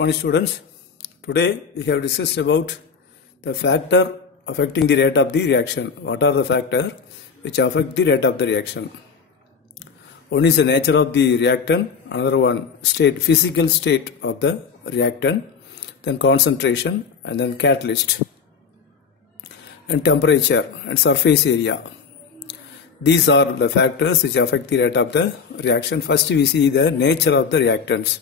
Morning students, today we have discussed about the factor affecting the rate of the reaction. What are the factors which affect the rate of the reaction? One is the nature of the reactant, another one physical state of the reactant, then concentration and then catalyst and temperature and surface area. These are the factors which affect the rate of the reaction. First we see the nature of the reactants.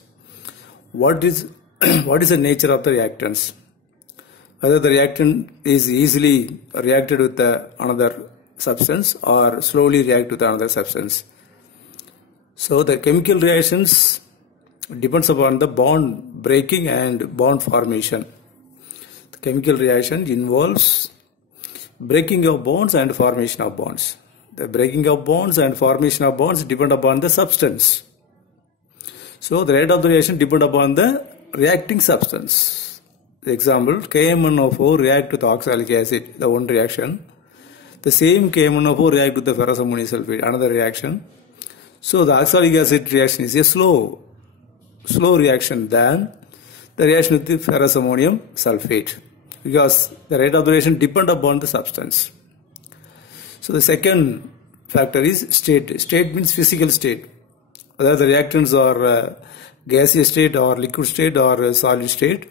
What is the nature of the reactants? Whether the reactant is easily reacted with another substance or slowly react with another substance. So the chemical reactions depends upon the bond breaking and bond formation. The chemical reaction involves breaking of bonds and formation of bonds. The breaking of bonds and formation of bonds depend upon the substance. So the rate of the reaction depend upon the reacting substance. The example, KMnO4 react with oxalic acid, the one reaction. The same KMnO4 react with the ferrous ammonium sulfate, another reaction. So the oxalic acid reaction is a slow reaction than the reaction with the ferrous ammonium sulfate, because the rate of the reaction depend upon the substance. So the second factor is state. State means physical state. Whether the reactants are gaseous state or liquid state or solid state.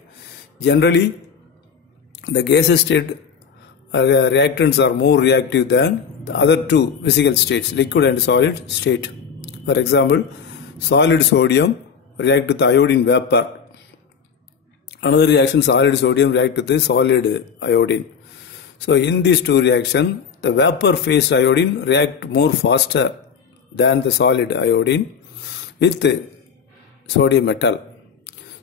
Generally, the gaseous state reactants are more reactive than the other two physical states, liquid and solid state. For example, solid sodium react with iodine vapor. Another reaction, solid sodium react with the solid iodine. So in these two reactions, the vapor phase iodine react more faster than the solid iodine with sodium metal.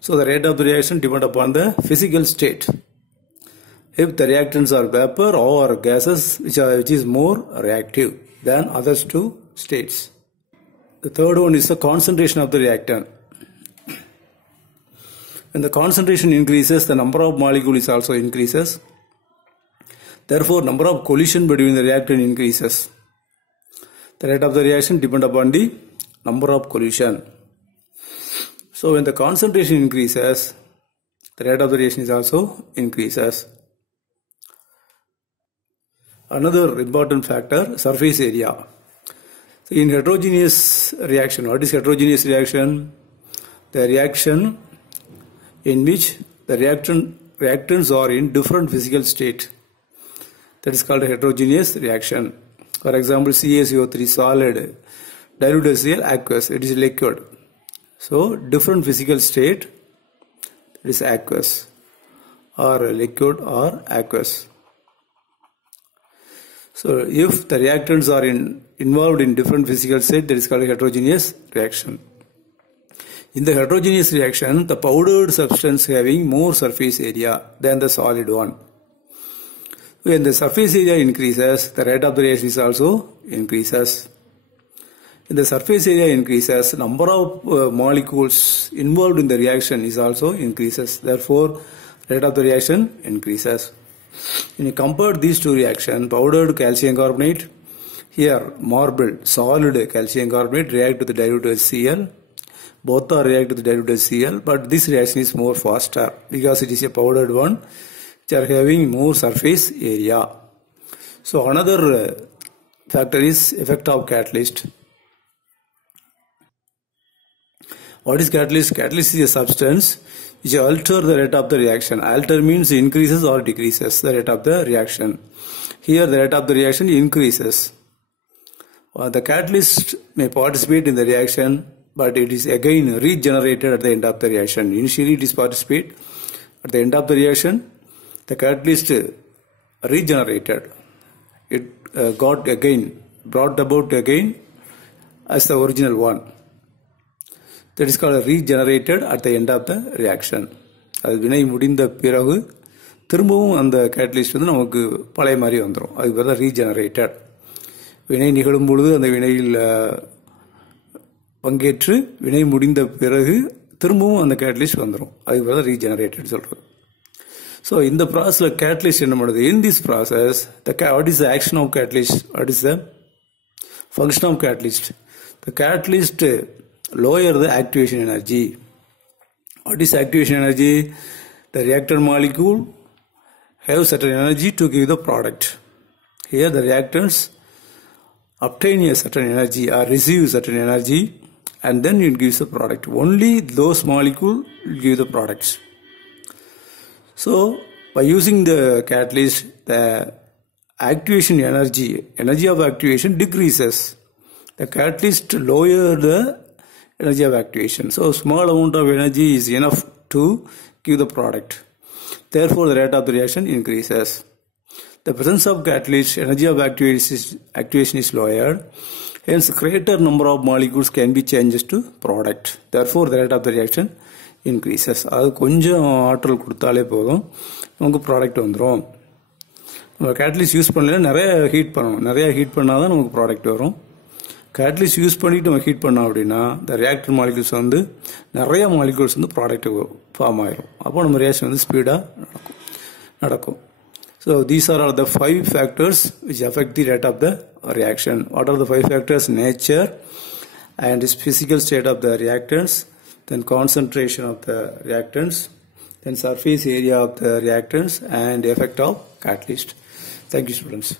So the rate of the reaction depends upon the physical state. If the reactants are vapor or gases which is more reactive than other two states. The third one is the concentration of the reactant. When the concentration increases, the number of molecules also increases. Therefore, number of collision between the reactant increases. The rate of the reaction depends upon the number of collision. So when the concentration increases, the rate of the reaction is also increases. Another important factor, surface area. So in heterogeneous reaction, what is heterogeneous reaction? The reaction in which the reactants are in different physical state. That is called a heterogeneous reaction. For example, CaCO3 solid, dilute HCl aqueous, it is liquid. So different physical state, it is aqueous or liquid or aqueous. So if the reactants are involved in different physical state, that is called a heterogeneous reaction. In the heterogeneous reaction, the powdered substance having more surface area than the solid one. When the surface area increases, the rate of the reaction is also increases. When the surface area increases, number of molecules involved in the reaction is also increases. Therefore, rate of the reaction increases. When you compare these two reactions, powdered calcium carbonate, here marbled solid calcium carbonate react with the dilute HCl. Both are react with the dilute HCl, but this reaction is more faster because it is a powdered one, which are having more surface area. So another factor is effect of catalyst. What is catalyst? Catalyst is a substance which alter the rate of the reaction. Alter means increases or decreases the rate of the reaction. Here the rate of the reaction increases. The catalyst may participate in the reaction, but it is again regenerated at the end of the reaction. Initially it is participate. At the end of the reaction, the catalyst regenerated. It got again, brought about again as the original one. That is called regenerated at the end of the reaction. அது வினை முடிந்த பிறகு திரும்பவும் அந்த catalyst வந்து நமக்கு பழைய மாதிரி வந்துடும். அதுக்கு பேர் தான் ரீஜெனரேட்டட். வினை நிகழும் பொழுது அந்த வினையில் பங்கேற்று வினை முடிந்த பிறகு திரும்பவும் அந்த கேட்டலிஸ்ட் வந்துடும். அதுக்கு பேர் தான் ரீஜெனரேட்டட் சொல்றது. So in the process catalyst என்ன பண்ணுது? In this process, what is the action of catalyst? What is the function of catalyst? The catalyst lower the activation energy. What is activation energy? The reactor molecule have certain energy to give the product. Here the reactants obtain a certain energy or receive certain energy, and then it gives the product. Only those molecules give the products. So by using the catalyst, the activation energy of activation decreases. The catalyst lower the energy of activation. So small amount of energy is enough to give the product. Therefore the rate of the reaction increases. The presence of catalyst, energy of activation is lowered. Hence greater number of molecules can be changed to product. Therefore the rate of the reaction increases. அது கொஞ்சம் ஆற்றல் கொடுத்தாலே போதும் நமக்கு product வந்துடும். நம்ம catalyst use பண்ணல நிறைய ஹீட் பண்ணணும். நிறைய ஹீட் பண்ணால் தான் நமக்கு ப்ராடக்ட் வரும். கேட்டலிஸ்ட் யூஸ் பண்ணிட்டு நம்ம ஹீட் பண்ணோம் அப்படின்னா இந்த ரியாக்டர் மாலிகூல்ஸ் வந்து நிறைய மாலிகூல்ஸ் வந்து ப்ராடக்ட் ஃபார்ம் ஆயிரும். அப்போ நம்ம ரியாக்ஷன் வந்து ஸ்பீடாக நடக்கும். So these are all the 5 factors which affect the rate of the reaction. What are the 5 factors? Nature and its physical state of the reactants, then concentration of the reactants, then surface area of the reactants, and effect of catalyst. Thank you, students.